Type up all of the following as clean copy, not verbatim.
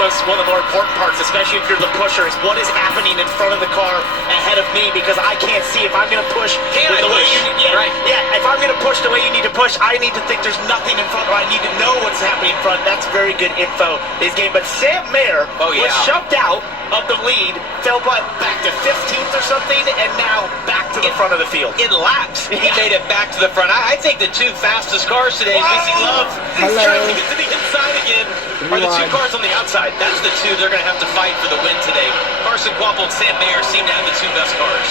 one of the more important parts, especially if you're the pusher, is what is happening in front of the car ahead of me, because I can't see if I'm going to push the way you need. Yeah, if I'm going to push the way you need to push, I need to think there's nothing in front, or I need to know what's happening in front. That's very good info in this game. But Sam Mayer was shoved out of the lead, fell back to 15th or something, and now back to the front of the field. In laps, he made it back to the front. I think the two fastest cars today, as we see Love, he's trying to get to the inside again, are the two cars on the outside. That's the two they're going to have to fight for the win today. Carson Kvapil and Sam Mayer seem to have the two best cars.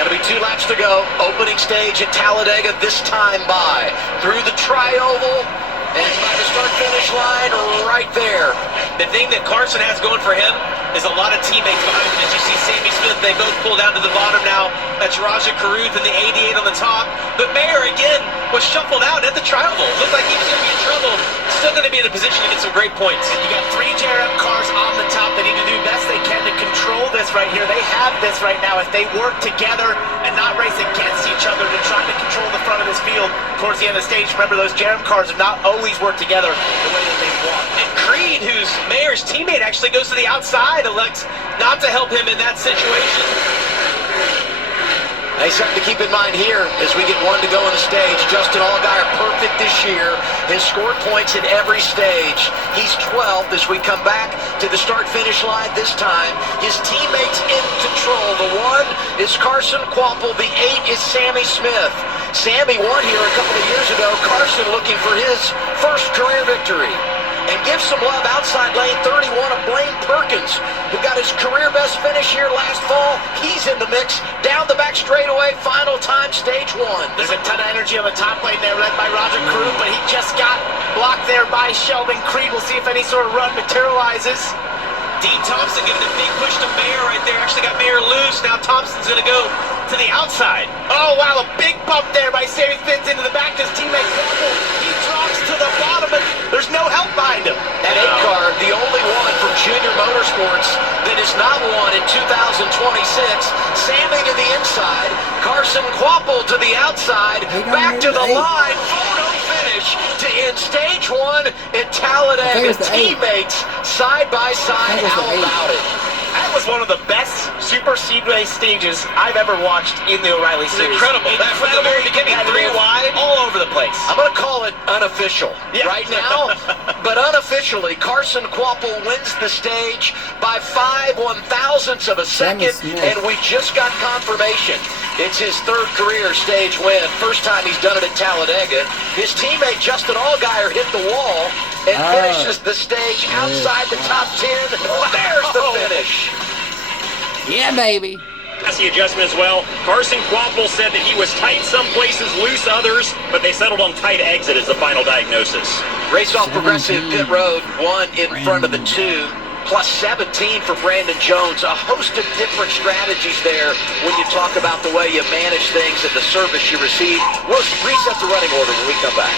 Going to be 2 laps to go. Opening stage at Talladega, this time by through the tri-oval. And by the start-finish line, right there. The thing that Carson has going for him is a lot of teammates behind him. As you see Sammy Smith, they both pull down to the bottom now. That's Raja Caruth and the 88 on the top. But Mayer, again, was shuffled out at the tri-oval. Looked like he was going to be in trouble. Still going to be in a position to get some great points. You got 3 JRM cars on the top. They need to do the best they can to control this right here. They have this right now. If they work together and not race against each other to try to control the front of this field towards the end of the stage, remember those JRM cars have not always worked together the way that they want. And Creed, who's Mayer's teammate, actually goes to the outside, elects not to help him in that situation. Hey, something to keep in mind here as we get 1 to go on the stage. Justin Allgaier perfect this year. Has scored points at every stage. He's 12th as we come back to the start-finish line this time. His teammates in control. The 1 is Carson Kvapil. The 8 is Sammy Smith. Sammy won here a couple of years ago. Carson looking for his first career victory. And give some love outside lane 31 of Blaine Perkins, who got his career best finish here last fall. He's in the mix. Down the back straightaway, final time, stage 1. There's a ton of energy on the top lane there, led by Roger Caruth, but he just got blocked there by Sheldon Creed. We'll see if any sort of run materializes. Dean Thompson giving a big push to Mayer right there. Actually got Mayer loose. Now Thompson's going to go to the outside. Oh, wow, a big bump there by Sammy Smith into the back. His teammate Kvapil, he drops to the bottom, but there's no help behind him. That 8 car, the only one from Junior Motorsports that is not won in 2026. Sammy to the inside, Carson Kvapil to the outside, back to the line, photo finish to end stage 1 at Talladega. Teammates side by side, how about it? That was one of the best Super Speedway stages I've ever watched in the O'Reilly Series. Incredible. That from the very beginning, 3 wide, all over the place. I'm going to call it unofficial right now, but unofficially, Carson Kvapil wins the stage by 5/1000ths of a second, and we just got confirmation. It's his 3rd career stage win. First time he's done it at Talladega. His teammate Justin Allgaier hit the wall and finishes the stage outside the top 10. There's the finish. Yeah, baby. Chassis adjustment as well. Carson Kvapil said that he was tight some places, loose others, but they settled on tight exit as the final diagnosis. Race off Progressive Pit Road, 1 in front of the 2. Plus 17 for Brandon Jones. A host of different strategies there when you talk about the way you manage things and the service you receive. We'll reset the running order when we come back.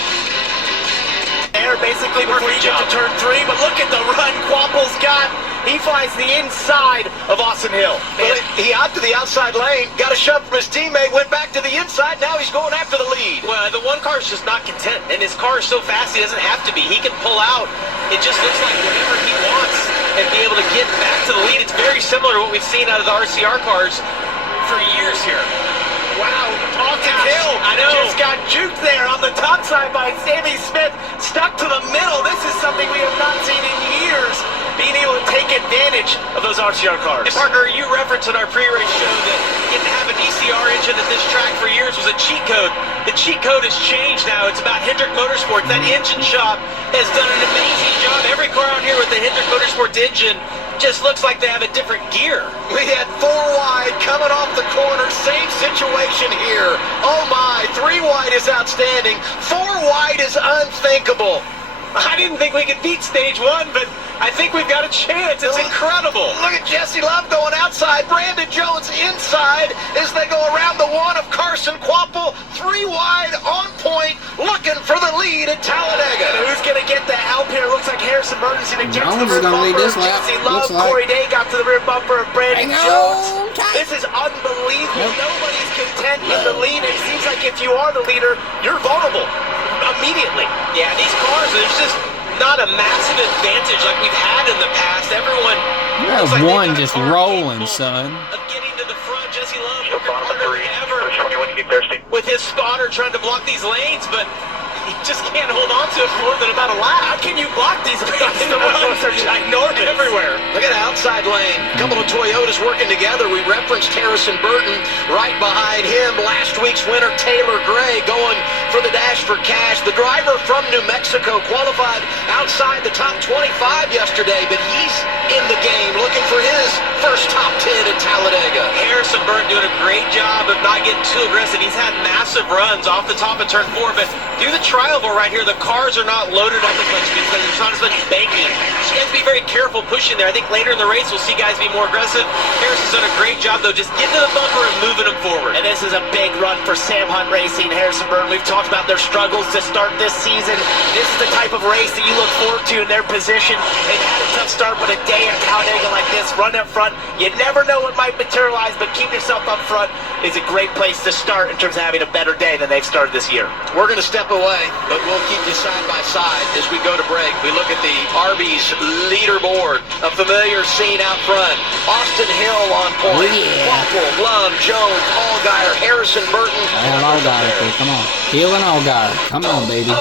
There, basically before you get to turn 3, but look at the run Kvapil's got. He flies the inside of Austin Hill. Well, he out to the outside lane, got a shove from his teammate, went back to the inside, now he's going after the lead. Well, the 1 car is just not content, and his car is so fast he doesn't have to be. He can pull out. It just looks like whatever he wants and be able to get back to the lead. It's very similar to what we've seen out of the RCR cars for years here. Wow, Austin Hill just got juked there on the top side by Sammy Smith, stuck to the middle. This is something we have not seen in years, being able to take advantage of those RCR cars. And Parker, you referenced in our pre-race show that getting to have an ECR engine at this track for years was a cheat code. The cheat code has changed now. It's about Hendrick Motorsports. That engine shop has done an amazing job. Every car out here with the Hendrick Motorsports engine just looks like they have a different gear. We had 4 wide coming off the corner. Same situation here. Oh my, 3 wide is outstanding. 4 wide is unthinkable. I didn't think we could beat stage 1, but I think we've got a chance. It's incredible. Look at Jesse Love going outside. Brandon Jones inside as they go around the 1 of Carson Kvapil. 3 wide on point, looking for the lead at Talladega. And who's going to get the help here? Looks like Harrison Burton's going to get to the Jones rear is gonna lead bumper. this lap. Jesse Love, Looks like. Corey Day got to the rear bumper of Brandon Hang Jones. on tight. This is unbelievable. Nobody's content in the lead. It seems like if you are the leader, you're vulnerable immediately. Yeah, these cars, there's just not a massive advantage like we've had in the past. Everyone looks like one they've got a just car rolling, capable son. of getting to the front. Jesse Love working harder than ever with his spotter trying to block these lanes, but he just can't hold on to it for more than about a lap. How can you block these lanes? The lanes are ginormous everywhere. Look at the outside lane. A couple of Toyotas working together. We referenced Harrison Burton right behind him. Last week's winner, Taylor Gray, going for the dash for cash. The driver from New Mexico qualified outside the top 25 yesterday, but he's in the game looking for his first top 10 at Talladega. Harrison Burton doing a great job of not getting too aggressive. He's had massive runs off the top of turn 4, but through the trial right here, the cars are not loaded up as much because there's not as much banking. So you have to be very careful pushing there. I think later in the race we'll see guys be more aggressive. Harrison's done a great job though, just getting to the bumper and moving them forward. And this is a big run for Sam Hunt Racing, Harrison Burton. We've talked about their struggles to start this season. This is the type of race that you look forward to in their position. They've had a tough start, but a day at Talladega like this, run up front, you never know what might materialize, but keep yourself up front is a great place to start in terms of having a better day than they've started this year. We're going to step away, but we'll keep you side by side as we go to break. We look at the Arby's leaderboard, a familiar scene out front. Austin Hill on point. Oh, yeah. Waffle, Lum, Jones, Allgaier, Harrison Burton. I have Allgaier, come on. Hill and Allgaier. Come on, baby.